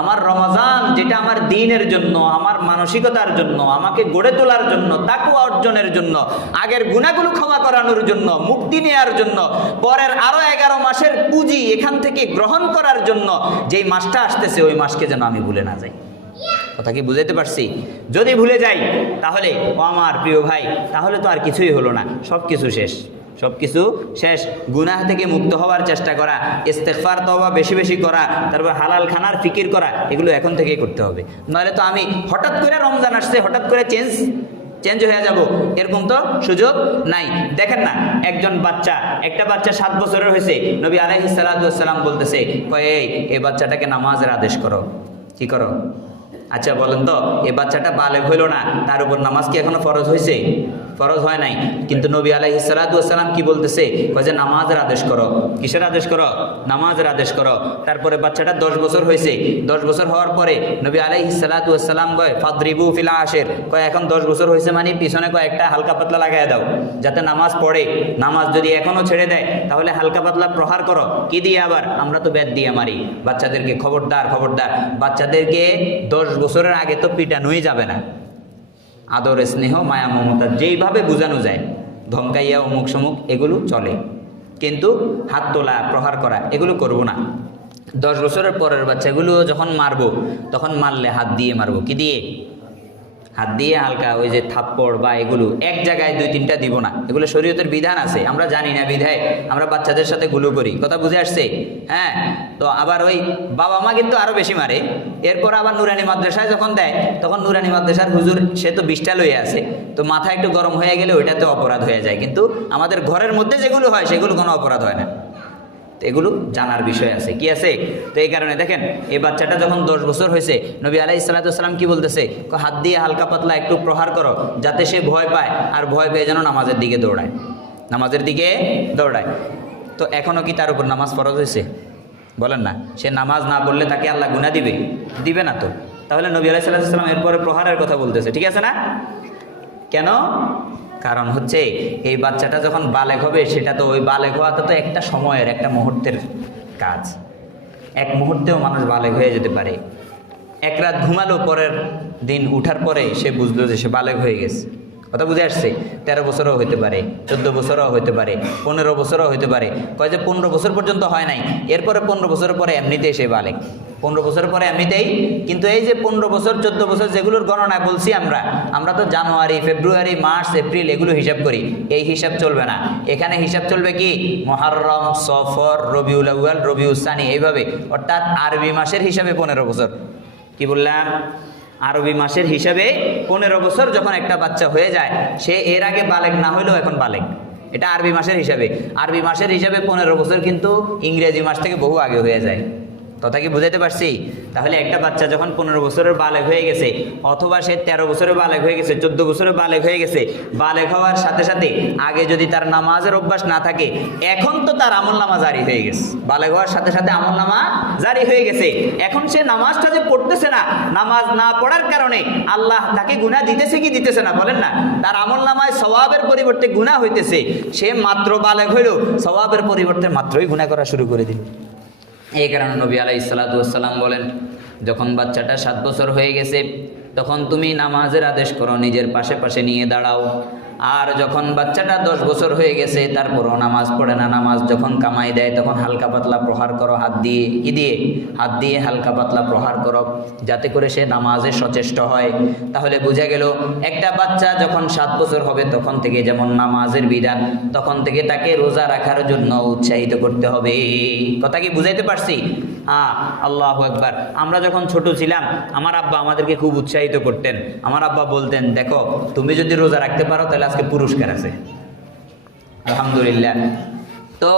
আমার রমজান যেটা আমার দ্বীনের জন্য, আমার মানসিকতার জন্য, আমাকে গড়ে তোলার জন্য, তাকওয়া অর্জনের জন্য, আগের গুনাহগুলো ক্ষমা করানোর জন্য, মুক্তি নেওয়ার জন্য, পরের আরো 11 মাসের পুঁজি এখান থেকে গ্রহণ করার জন্য যেই মাসটা আসতেছে, ওই মাসকে যেন আমি ভুলে না যাই। কথা কি বুঝাইতে পারছি? যদি ভুলে যাই তাহলে, ও আমার প্রিয় ভাই, তাহলে তো আর কিছুই হলো না, সব কিছু শেষ, সব কিছু শেষ। গুনাহ থেকে মুক্ত হওয়ার চেষ্টা করা, ইস্তেগফার তওবা বেশি বেশি করা, তারপর হালাল খানার ফিকির করা, এগুলো এখন থেকেই করতে হবে। নইলে তো আমি হঠাৎ করে রমজান আসছে, হঠাৎ করে চেঞ্জ হয়ে যাব, এরকম তো সুযোগ নাই। দেখেন না, একটা বাচ্চা 7 বছরের হয়েছে, নবী আলাইহিস সালাতু ওয়াস সালাম বলতেছে, এই বাচ্চাটাকে নামাজের আদেশ করো। কি করো? আচ্ছা বলেন তো, এই বাচ্চাটা বালেগ হইল না, তার উপর নামাজ কি এখনো ফরজ হয়েছে? ফরজ হয় নাই। কিন্তু নবী আলাইহিস সালাতু ওয়াস সালাম কি বলতেছে? কয় যে নামাজের আদেশ করো। কিসের আদেশ করো? নামাজের আদেশ করো। তারপরে বাচ্চাটা 10 বছর হয়েছে, 10 বছর হওয়ার পরে নবী আলাইহিস সালাতু ওয়াস সালাম কয় ফাদরিবু ফিল আশির, কয় এখন 10 বছর হয়েছে মানে পিছনে কয়েকটা হালকা পাতলা লাগায় দাও, যাতে নামাজ পড়ে। নামাজ যদি এখনো ছেড়ে দেয় তাহলে হালকা পাতলা প্রহার করো। কি দিয়ে? আবার আমরা তো বেত দিয়ে মারি বাচ্চাদেরকে। খবরদার, বাচ্চাদেরকে 10 বছরের আগে তো পিটানোই যাবে না। আদর, স্নেহ, মায়া, মমতা যেইভাবে বোঝানো যায়, ধমকাইয়া অমুক সমুক এগুলো চলে, কিন্তু হাত তোলা, প্রহার করা এগুলো করব না। 10 বছরের পরের বাচ্চাগুলো যখন মারবো, তখন মারলে হাত দিয়ে মারবো। কি দিয়ে? হাত দিয়ে হালকা ওই যে থাপ্পড় বা এগুলো এক জায়গায় 2-3টা দিব না, এগুলো শরীয়তের বিধান আছে, আমরা জানি না বিধায় আমরা বাচ্চাদের সাথে গুলো করি, কথা বুঝে আসছে? হ্যাঁ, তো আবার ওই বাবা মা কিন্তু আরো বেশি মারে। এরপর আবার নুরানি মাদ্রাসায় যখন দেয় তখন নুরানি মাদ্রাসার হুজুর সে তো 20টা লইয়ে আছে, তো মাথা একটু গরম হয়ে গেলে ওইটাতে অপরাধ হয়ে যায়, কিন্তু আমাদের ঘরের মধ্যে যেগুলো হয় সেগুলো কোনো অপরাধ হয় না। এগুলো জানার বিষয় আছে, কি আছে? তো এই কারণে দেখেন এই বাচ্চাটা যখন 10 বছর হয়েছে, নবী আলাইহিস সালাতু ওয়াস সালাম কি বলতেছে, হাত দিয়ে হালকা পাতলা একটু প্রহার করো যাতে সে ভয় পায়, আর ভয় পেয়ে যেন নামাজের দিকে দৌড়ায়, নামাজের দিকে দৌড়ায়। তো এখনো কি তার উপর নামাজ ফরজ হয়েছে? বলেন না, সে নামাজ না পড়লে তাকে আল্লাহ গুনাহ দিবে? দিবে না তো। তাহলে নবী আলাইহিস সালাতু ওয়াস সালাম এরপরে প্রহারের কথা বলতেছে, ঠিক আছে না? কেন? কারণ হচ্ছে এই বাচ্চাটা যখন বালেগ হবে, সেটা তো ওই বালেগ হওয়াটা তো একটা সময়ের, একটা মুহূর্তের কাজ। এক মুহূর্তেও মানুষ বালেগ হয়ে যেতে পারে। এক রাত ঘুমালো, পরের দিন উঠার পরে সে বুঝলো যে সে বালেগ হয়ে গেছে, কথা বুঝে আসছে? 13 বছরও হইতে পারে, 14 বছরও হইতে পারে, 15 বছরও হইতে পারে। কয় যে 15 বছর পর্যন্ত হয় নাই, এরপরে 15 বছরের পরে এমনিতেই সে বালেগ, 15 বছর পরে এমনিতেই। কিন্তু এই যে 15 বছর 14 বছর যেগুলোর গণনা বলছি আমরা তো জানুয়ারি, ফেব্রুয়ারি, মার্চ, এপ্রিল এগুলো হিসাব করি, এই হিসাব চলবে না। এখানে হিসাব চলবে কি মুহররম, সফর, রবিউল আউয়াল, রবিউল সানি, এইভাবে, অর্থাৎ আরবি মাসের হিসাবে 15 বছর। কি বললাম? আরবি মাসের হিসাবে 15 বছর যখন একটা বাচ্চা হয়ে যায়, সে এর আগে বালেগ না হইলেও এখন বালেগ, এটা আরবি মাসের হিসাবে। আরবি মাসের হিসাবে 15 বছর কিন্তু ইংরেজি মাস থেকে বহু আগে হয়ে যায়, কথা কি বুঝাইতে পারছি? তাহলে একটা বাচ্চা যখন 15 বছরের বালেগ হয়ে গেছে, অথবা সে 13 বছরের বালেগ হয়ে গেছে, 14 বছরের বালেগ হয়ে গেছে, বালেগ হওয়ার সাথে সাথে আগে যদি তার নামাজের অভ্যাস না থাকে, এখন তো তার আমলনামা জারি হয়ে গেছে, বালেগ হওয়ার সাথে সাথে আমলনামা জারি হয়ে গেছে। এখন সে নামাজটা যে পড়তেছে না, নামাজ না পড়ার কারণে আল্লাহ তাকে গুনাহ দিতেছে কি দিতেছে না? বলেন না, তার আমলনামায় সওয়াবের পরিবর্তে গুনাহ হইতেছে। সে মাত্র বালেগ হইল, সওয়াবের পরিবর্তে মাত্রই গুনাহ করা শুরু করে দিল। এই কারণে নবী আলাইহিস সালাতু ওয়াস সালাম বলেন, যখন বাচ্চাটা 7 বছর হয়ে গেছে তখন তুমি নামাজের আদেশ করো, নিজের পাশে পাশে নিয়ে দাঁড়াও। আর যখন বাচ্চাটা 10 বছর হয়ে গেছে তারপরও নামাজ পড়ে না, নামাজ যখন কামাই দেয় তখন হালকা পাতলা প্রহার করো, হাত দিয়ে, কি দিয়ে? হাত দিয়ে হালকা পাতলা প্রহার করো, যাতে করে সে নামাজে সচেষ্ট হয়। তাহলে বোঝা গেল একটা বাচ্চা যখন 7 বছর হবে তখন থেকে যেমন নামাজের বিধান, তখন থেকে তাকে রোজা রাখার জন্য উৎসাহিত করতে হবে। কথা কি বুঝাইতে পারছি? আল্লাহু আকবার। আমরা যখন ছোট ছিলাম আমার আব্বা আমাদেরকে খুব উৎসাহিত করতেন। আমার আব্বা বলতেন, দেখো তুমি যদি রোজা রাখতে পারো তাহলে আজকে পুরস্কার আছে, আলহামদুলিল্লাহ। তো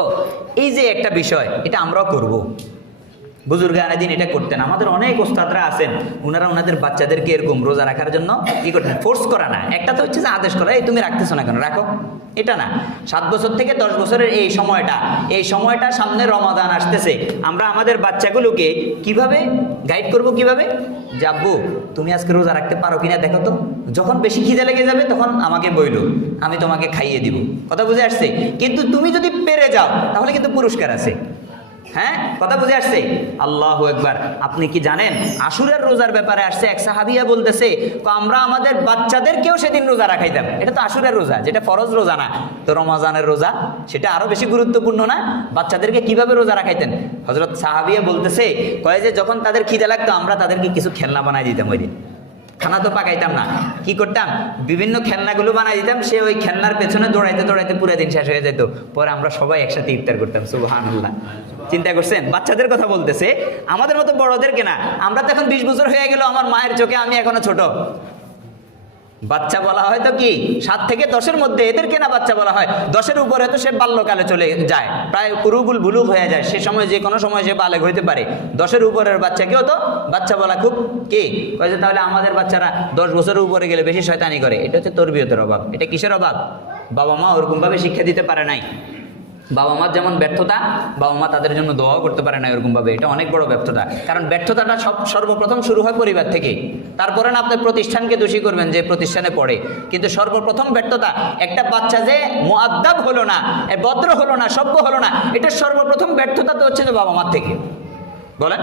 এই যে একটা বিষয়, এটা আমরাও করব। বুজুর্গানে দিন এটা করতেন। আমাদের অনেক ওস্তাদরা আছেন, ওনারা ওনাদের বাচ্চাদেরকে এরকম রোজা রাখার জন্য কি করতেন? ফোর্স করা না, একটা তো হচ্ছে যে আদেশ করা, এই তুমি রাখতেছো না কেন, রাখো, এটা না। 7 বছর থেকে 10 বছরের এই সময়টা সামনে রমাদান আসতেছে, আমরা আমাদের বাচ্চাগুলোকে কিভাবে গাইড করব? কিভাবে? যাবো তুমি আজকে রোজা রাখতে পারো কিনা দেখো তো, যখন বেশি খিদে লেগে যাবে তখন আমাকে বইলো, আমি তোমাকে খাইয়ে দিব, কথা বুঝে আসছে? কিন্তু তুমি যদি পেরে যাও তাহলে কিন্তু পুরস্কার আছে। হ্যাঁ, কথা বুঝে আসছে? আল্লাহু আকবার। আপনি কি জানেন আশুরার রোজার ব্যাপারে আসছে, এক সাহাবিয়া বলতেছে আমরা আমাদের বাচ্চাদেরকেও সেদিন রোজা রাখাইতাম। এটা তো আশুরার রোজা, যেটা ফরজ রোজা না, তো রমজানের রোজা সেটা আরো বেশি গুরুত্বপূর্ণ না? বাচ্চাদেরকে কিভাবে রোজা রাখাইতেন? হযরত সাহাবিয়া বলতেছে, কয় যে যখন তাদের খিদে লাগতো আমরা তাদেরকে কিছু খেলনা বানাই দিতাম। ওই দিন খানা তো পাকাইতাম না, কি করতাম? বিভিন্ন খেলনাগুলো বানাই দিতাম, সে ওই খেলনার পেছনে দৌড়াইতে দৌড়াইতে পুরো দিন শেষ হয়ে যেত। পরে আমরা সবাই একসাথে ইফতার করতাম। সুবহানাল্লাহ। চিন্তা করছেন? বাচ্চাদের কথা বলতেছে, আমাদের মতো বড়দেরকে না। আমরা তো এখন 20 বছর হয়ে গেল, আমার মায়ের চোখে আমি এখনো ছোট। বাচ্চা বলা হয় তো কি 7 থেকে 10-এর মধ্যে, এদেরকে না বাচ্চা বলা হয়। 10-এর উপরে তো সে বাল্যকালে চলে যায়, প্রায় কুরুবুল বুলুগ হয়ে যায়, সে সময় যে কোনো সময় সে বালেগ হইতে পারে। 10-এর উপরের বাচ্চাকেও তো বাচ্চা বলা খুব কি কয়েছে। তাহলে আমাদের বাচ্চারা 10 বছরের উপরে গেলে বেশি শয়তানি করে, এটা হচ্ছে তরবিয়তের অভাব। এটা কিসের অভাব? বাবা মা ওরকমভাবে শিক্ষা দিতে পারে নাই। বাবা মার যেমন ব্যর্থতা, বাবা মা তাদের জন্য দোয়াও করতে পারে না এরকমভাবে, এটা অনেক বড় ব্যর্থতা। কারণ ব্যর্থতাটা সর্বপ্রথম শুরু হয় পরিবার থেকে। তারপরে না আপনি প্রতিষ্ঠানকে দোষী করবেন যে প্রতিষ্ঠানে পড়ে, কিন্তু সর্বপ্রথম ব্যর্থতা একটা বাচ্চা যে মুআদ্দাব হলো না, ভদ্র হলো না, সভ্য হলো না, এটা সর্বপ্রথম ব্যর্থতা তো হচ্ছে যে বাবা মার থেকে। বলেন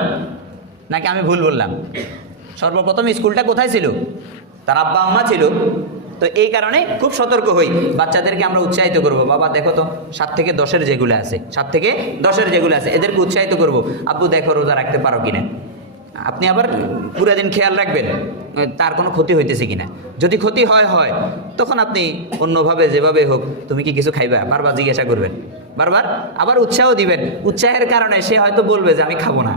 নাকি আমি ভুল বললাম? সর্বপ্রথম স্কুলটা কোথায় ছিল? তার আব্বা আম্মা ছিল। তো এই কারণে খুব সতর্ক হই, বাচ্চাদেরকে আমরা উৎসাহিত করব। বাবা দেখো তো 7 থেকে 10-এর যেগুলো আছে, 7 থেকে 10-এর যেগুলো আছে এদেরকে উৎসাহিত করব। আব্বু দেখো রোজা রাখতে পারো কিনা, আপনি আবার পুরা দিন খেয়াল রাখবেন তার কোনো ক্ষতি হইতেছে কিনা। যদি ক্ষতি হয় তখন আপনি অন্যভাবে যেভাবে হোক, তুমি কি কিছু খাইবা, বারবার জিজ্ঞাসা করবেন, বারবার আবার উৎসাহ দিবেন। উৎসাহের কারণে সে হয়তো বলবে যে আমি খাবো না।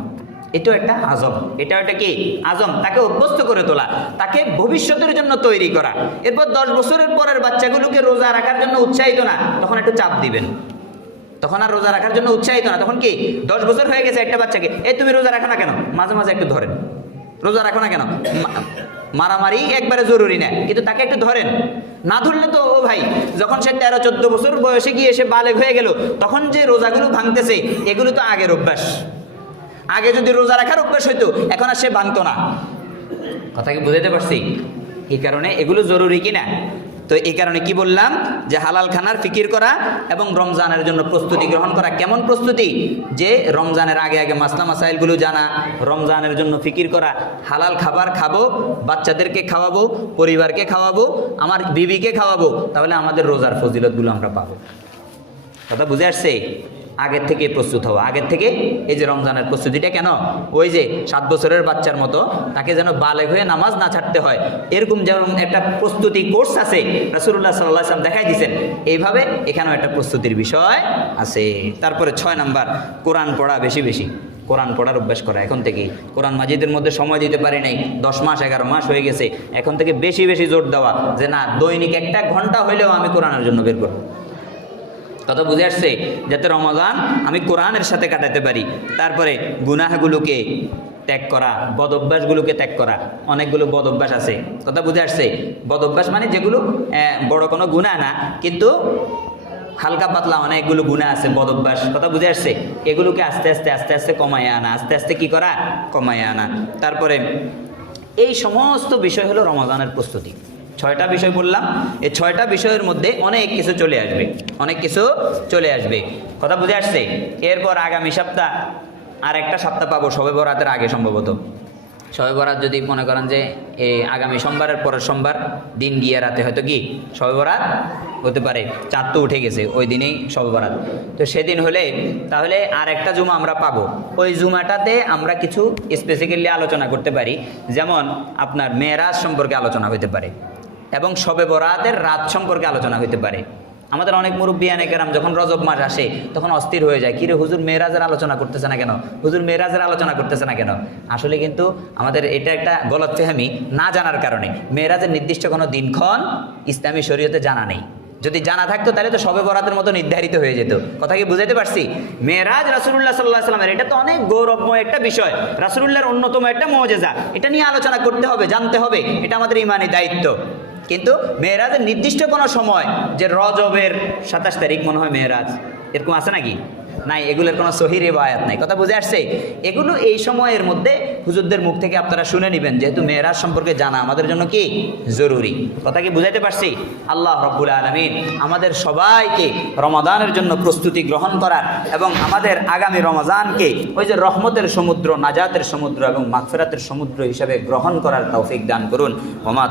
এটাও একটা আজম, এটাও একটা কি আজম, তাকে অভ্যস্ত করে তোলা, তাকে ভবিষ্যতের জন্য তৈরি করা। এরপর 10 বছরের পরের বাচ্চাগুলোকে রোজা রাখার জন্য উৎসাহিত না, তখন একটু চাপ দিবেন, তখন আর রোজা রাখার জন্য উৎসাহিত না। তখন কি 10 বছর হয়ে গেছে একটা বাচ্চাকে, এই তুমি রোজা রাখো না কেন, মাঝে মাঝে একটু ধরেন, রোজা রাখো না কেন, মারামারি একবারে জরুরি না, কিন্তু তাকে একটু ধরেন। না ধরলে তো ও ভাই, যখন সে 13-14 বছর বয়সে গিয়ে সে বালেগ হয়ে গেল, তখন যে রোজাগুলো ভাঙতেছে এগুলো তো আগের অভ্যাস। আগে যদি রোজা রাখার অভ্যাস হইতো, এখন আর সে ভাঙতো না। কথা কি বুঝাতে পারছি? এই কারণে এগুলো জরুরি কিনা। তো এই কারণে কি বললাম যে হালাল খানার ফিকির করা এবং রমজানের জন্য প্রস্তুতি গ্রহণ করা। কেমন প্রস্তুতি? যে রমজানের আগে আগে মাসলা মাসাইলগুলো জানা, রমজানের জন্য ফিকির করা, হালাল খাবার খাবো, বাচ্চাদেরকে খাওয়াবো, পরিবারকে খাওয়াবো, আমার বিবিকে খাওয়াবো, তাহলে আমাদের রোজার ফজিলতগুলো আমরা পাবো। কথা বুঝে আসছে? আগের থেকে প্রস্তুত হওয়া, আগের থেকে। এই যে রমজানের প্রস্তুতিটা কেন, ওই যে 7 বছরের বাচ্চার মতো তাকে যেন বালেগ হয়ে নামাজ না ছাড়তে হয়, এরকম যেমন একটা প্রস্তুতি কোর্স আছে রাসূলুল্লাহ সাল্লাল্লাহু আলাইহি ওয়াসাল্লাম দেখাই দিয়েছেন, এইভাবে এখানেও একটা প্রস্তুতির বিষয় আছে। তারপরে 6 নাম্বার, কোরআন পড়া, বেশি বেশি কোরআন পড়ার অভ্যাস করা। এখন থেকেই কোরআন মাজিদের মধ্যে সময় দিতে পারি নাই, 10 মাস 11 মাস হয়ে গেছে, এখন থেকে বেশি বেশি জোর দেওয়া যে না, দৈনিক 1 ঘন্টা হইলেও আমি কোরআনের জন্য বের করব। কথা বুঝে আসছে? যাতে রমাদান আমি কোরআনের সাথে কাটাতে পারি। তারপরে গুনাহগুলোকে ত্যাগ করা, বদ অভ্যাসগুলোকে ত্যাগ করা। অনেকগুলো বদ অভ্যাস আছে। কথা বুঝে আসছে? বদ অভ্যাস মানে যেগুলো বড় কোনো গুনাহ না, কিন্তু হালকা পাতলা অনেকগুলো গুনাহ আছে, বদ অভ্যাস। কথা বুঝে আসছে? এগুলোকে আস্তে আস্তে আস্তে আস্তে কমায় আনা, আস্তে আস্তে কি করা, কমায় আনা। তারপরে এই সমস্ত বিষয় হলো রমাদানের প্রস্তুতি। 6টা বিষয় বললাম, এই 6টা বিষয়ের মধ্যে অনেক কিছু চলে আসবে, অনেক কিছু চলে আসবে। কথা বুঝে আসছে? এরপর আগামী সপ্তাহ আর একটা সপ্তাহ পাবো শবে বরাতের আগে সম্ভবত। শবে বরাত যদি মনে করেন যে এই আগামী সোমবারের পরের সোমবার দিন গিয়ে রাতে হয়তো কি শবে বরাত হতে পারে, চাঁদ তো উঠে গেছে, ওই দিনেই শবে বরাত। তো সেদিন হলে তাহলে আর একটা জুমা আমরা পাবো। ওই জুমাটাতে আমরা কিছু স্পেসিফিক্যালি আলোচনা করতে পারি, যেমন আপনার মেরাজ সম্পর্কে আলোচনা হতে পারে এবং শবে বরাতের রাত সম্পর্কে আলোচনা হতে পারে। আমাদের অনেক মুরব্বিয়ানে কেরাম যখন রজব মাস আসে তখন অস্থির হয়ে যায়, কিরে হুজুর মেরাজের আলোচনা করতেছে না কেন, হুজুর মেরাজের আলোচনা করতেছে না কেন। আসলে কিন্তু আমাদের এটা একটা গলতফাহমি, না জানার কারণে। মেরাজের নির্দিষ্ট কোনো দিনক্ষণ ইসলামী শরীয়তে জানা নেই। যদি জানা থাকতো তাহলে তো শবে বরাতের মতো নির্ধারিত হয়ে যেত। কথা কি বুঝাইতে পারছি? মেরাজ রাসূলুল্লাহ সাল্লাল্লাহু আলাইহি ওয়াসাল্লামের, এটা তো অনেক গৌরবময় একটা বিষয়, রাসূলুল্লাহর অন্যতম একটা মুজিজা। এটা নিয়ে আলোচনা করতে হবে, জানতে হবে, এটা আমাদের ঈমানি দায়িত্ব। কিন্তু মেরাজের নির্দিষ্ট কোনো সময়, যে রজবের 27 তারিখ মনে হয় মেরাজ, এরকম আছে নাকি? নাই, এগুলোর কোনো সহিহ রিওয়ায়াত নাই। কথা বুঝে আসছে? এগুলো এই সময়ের মধ্যে হুজুরদের মুখ থেকে আপনারা শুনে নেবেন, যেহেতু মেরাজ সম্পর্কে জানা আমাদের জন্য কি জরুরি। কথা কি বুঝাইতে পারছি? আল্লাহ রাব্বুল আলামিন আমাদের সবাইকে রমাদানের জন্য প্রস্তুতি গ্রহণ করার এবং আমাদের আগামী রমজানকে ওই যে রহমতের সমুদ্র, নাজাতের সমুদ্র এবং মাগফিরাতের সমুদ্র হিসাবে গ্রহণ করার তৌফিক দান করুন। ওয়া মা